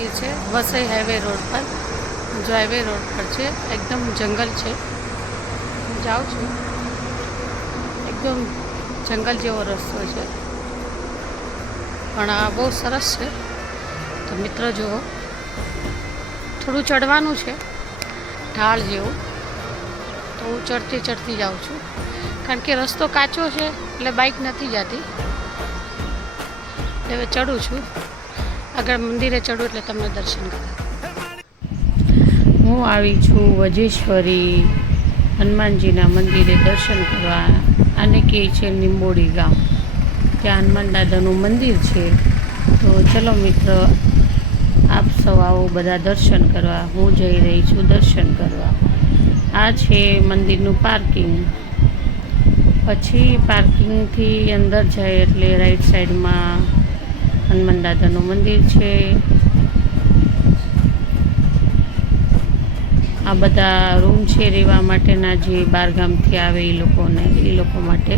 મંદિર છે, Vasai highway road પર. જો હાઈવે રોડ પર છે, એકદમ જંગલ છે. હું જાઉં છું. એકદમ જંગલ જેવો રસ્તો છે. પણ આ બહુ સરસ છે. તો મિત્ર જુઓ. થોડું ચડવાનું છે. ઢાળ જેવું. તો હું ચડતી ચડતી જાઉં છું. કારણ કે રસ્તો કાચો છે, એટલે બાઇક નથી જતી. એટલે ચડું છું. આગળ મંદિરે ચડું એટલે તમને દર્શન કરાવું હું આવી છું વજેશ્વરી હનુમાનજીના મંદિરે દર્શન કરવા. આને કહે છે નિંબોડી ગામ. ત્યાં હનુમાન દાદાનું મંદિર છે. તો ચલો મિત્ર, આપ સૌ આવો બધા દર્શન કરવા. હું જઈ રહી છું દર્શન કરવા. આ છે મંદિરનું પાર્કિંગ. પછી પાર્કિંગથી અંદર જાય એટલે રાઈટ સાઈડમાં હનુમાન દાદાનું મંદિર છે. આ બધા રૂમ છે રહેવા માટેના જે બારગામથી આવે એ લોકોને, એ લોકો માટે.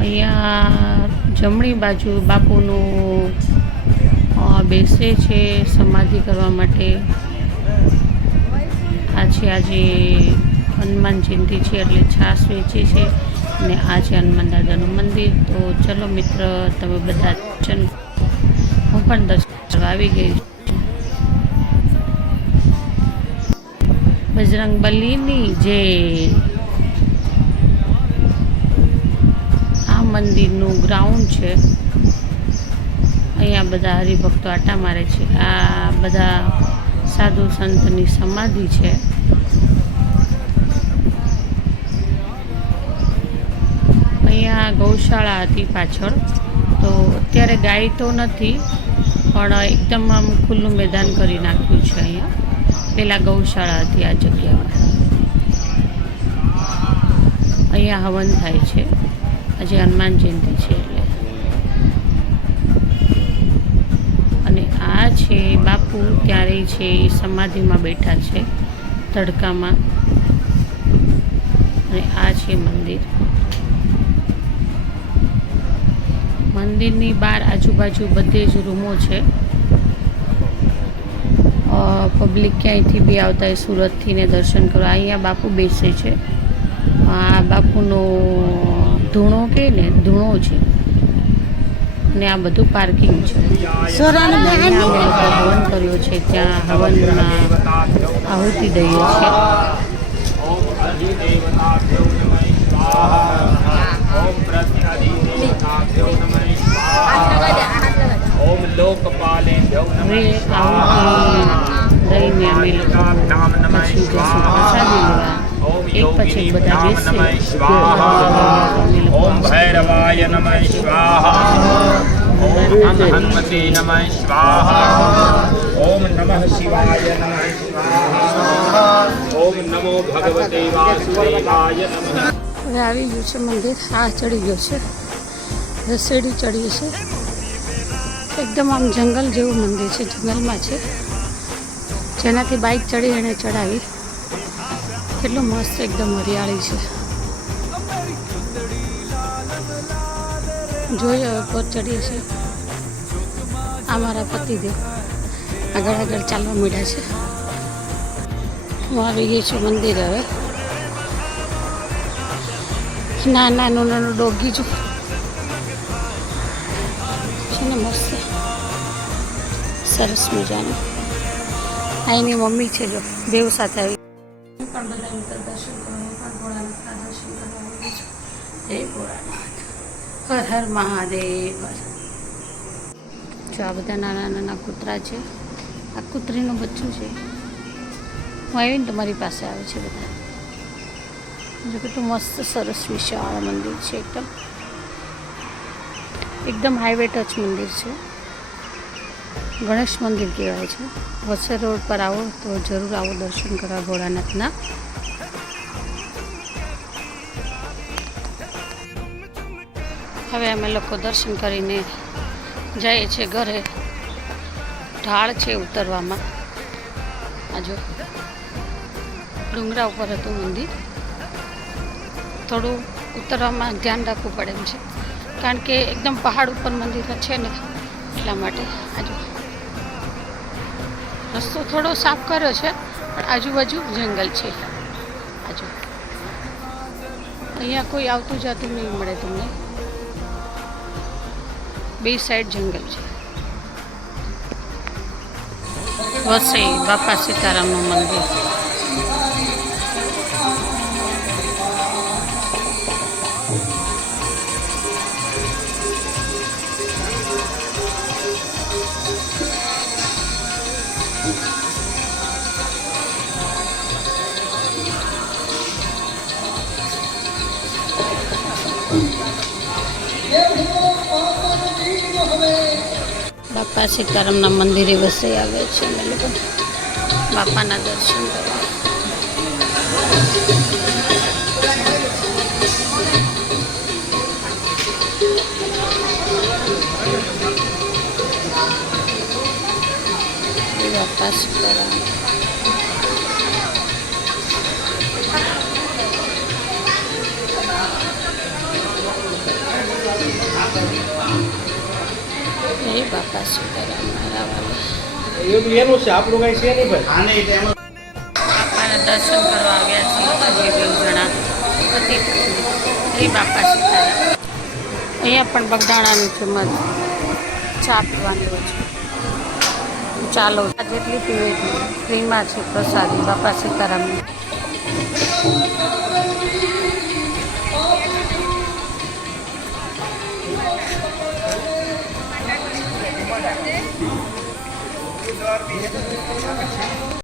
અહીંયા જમણી બાજુ બાપુનું બેસે છે સમાધિ કરવા માટે. આ છે આજે હનુમાન જયંતિ છે, એટલે છાશ વેચે છે. અને આ છે હનુમાન દાદાનું મંદિર. તો ચલો મિત્ર, તમે બધા દર્શન હું પણ દર્શન આવી ગઈ છું. બજરંગ બલીની જે આ મંદિરનું ગ્રાઉન્ડ છે, અહીંયા બધા હરિભક્તો આટા મારે છે. આ બધા સાધુ સંતની સમાધિ છે. અહીંયા ગૌશાળા હતી પાછળ. તો અત્યારે ગાય તો નથી, પણ એકદમ આમ ખુલ્લું મેદાન કરી નાખ્યું છે અહીંયા. પહેલાં ગૌશાળા હતી આ જગ્યામાં. અહીંયા હવન થાય છે. આજે હનુમાન જયંતિ છે એટલે. અને આ છે બાપુ ત્યારે છે, એ સમાધિમાં બેઠા છે, તડકામાં. અને આ છે મંદિર. મંદિરની બહાર આજુબાજુ બધે જ રૂમો છે. પબ્લિક ક્યાંયથી બી આવતા હોય સુરતથી ને દર્શન કરવા. અહીંયા બાપુ બેસે છે. આ બાપુનો ધૂણો કે ને ધૂણો છે. ને આ બધું પાર્કિંગ છે. હવન કર્યો છે. ત્યાં હવનમાં આહુતિ દઈએ છે ઓમ અધિદેવતાભ્યો નમઃ સ્વાહા ઓમ પ્રત્યધિદેવતાભ્યો નમઃ સ્વાહા ઓમ નમઃ આહુતિ દઈને અમે લોકો પછી જશું પ્રસાદી લેવા એક પછી બધા અમે લોકો ઓમ ભૈરવાય નમઃ સ્વાહા. ઓમ હનુમતે નમઃ સ્વાહા. ઓમ નમઃ શિવાય નમઃ સ્વાહા. ઓમ નમો ભગવતે વાસુદેવાય નમઃ. આવી ગયું છે મંદિર. આ ચડી ગયો છે. રસેડી ચડી છે એકદમ આમ જંગલ જેવું મંદિર છે, જંગલમાં છે. જેનાથી બાઇક ચડી એને ચડાવી. કેટલું મસ્ત, એકદમ હરિયાળી છે. જોઈએ હવે પોત ચડીએ છે. આ મારા પતિદેવ. આગળ આગળ ચાલવા માંડ્યા છે. હું આવી ગઈ છું મંદિર હવે. નાનું નાનું ડોગી જો છે ને મસ્ત. સરસ મજાનું. આ એની મમ્મી છે જો દેવ સાથે આવી. પણ હર હર મહાદેવ. જો આ બધા નાના નાના કૂતરા છે. આ કૂતરીનું બચ્ચું છે. હું આવીને તમારી પાસે આવે છે બધા. જો કેટલું મસ્ત સરસ વિશાળ મંદિર છે એકદમ. એકદમ હાઈવે ટચ મંદિર છે. ગણેશ મંદિર કહેવાય છે. વસઈ રોડ પર આવો તો જરૂર આવો દર્શન કરવા ભોળાનાથના. હવે અમે લોકો દર્શન કરીને જઈએ છીએ ઘરે. ઢાળ છે ઉતરવામાં. આજો ડુંગરા ઉપર હતું મંદિર. થોડું ઉતરવામાં ધ્યાન રાખવું પડે એમ છે. કારણ કે એકદમ પહાડ ઉપર મંદિર છે ને એટલા માટે. આજુ રસ્તો થોડો સાફ કર્યો છે, પણ આજુબાજુ જંગલ છે. આજુ. અહીંયા કોઈ આવતું જતું નહીં મળે તમને. બે સાઈડ જંગલ છે. વસઈ બાપા સીતારામનું મંદિર. બાપા સીતારામના મંદિરે વસઈ આવે છે અમે લોકો. બાપાના દર્શન કરવા. બાપા સીતારામ એ બાપા સીતારામ મારા બાપાના દર્શન કરવા આવ્યા છીએ બે જણા. પતિ પત્ની બાપા સીતારામ અહીંયા પણ બગદાણાની ફેમસ ચા પીવાની હોય છે. ચાલો. આ જેટલી પીવે એટલી. ફ્રીમાં છે પ્રસાદી બાપા સીતારામની Bir